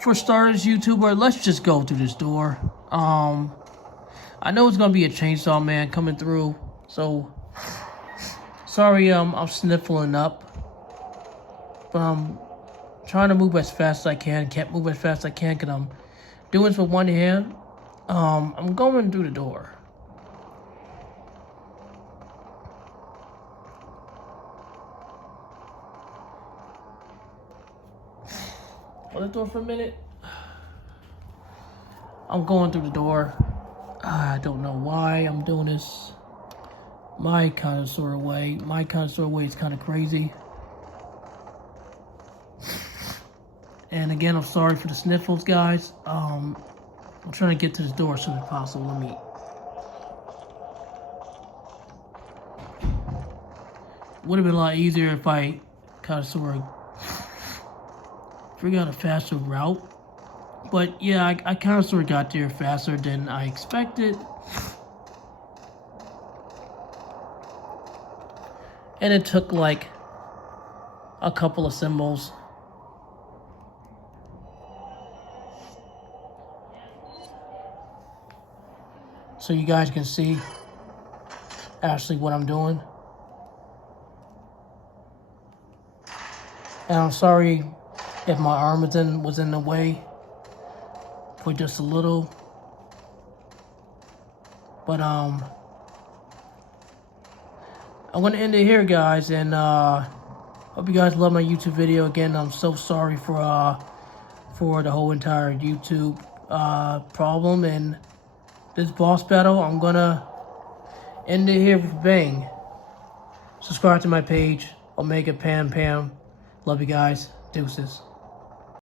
For starters, YouTuber, let's just go through this door. I know it's gonna be a chainsaw man coming through, so sorry, I'm sniffling up, but I'm trying to move as fast as I can. Can't move as fast as I can because I'm doing this with one hand. I'm going through the door. Hold the door for a minute. I'm going through the door. I don't know why I'm doing this my kind of sort of way. My kind of sort of way is kind of crazy. And again, I'm sorry for the sniffles, guys. I'm trying to get to this door as soon as possible. Let me. Would have been a lot easier if I kind of sort of figured out a faster route. But yeah, I kind of sort of got there faster than I expected. And it took like a couple of symbols. So you guys can see actually what I'm doing. And I'm sorry if my arm was in the way for just a little. But I'm gonna end it here, guys, and hope you guys love my YouTube video. Again, I'm so sorry for the whole entire YouTube problem and this boss battle. I'm gonna end it here with a bang. Subscribe to my page, Omega Pam Pam. Love you guys. Deuces.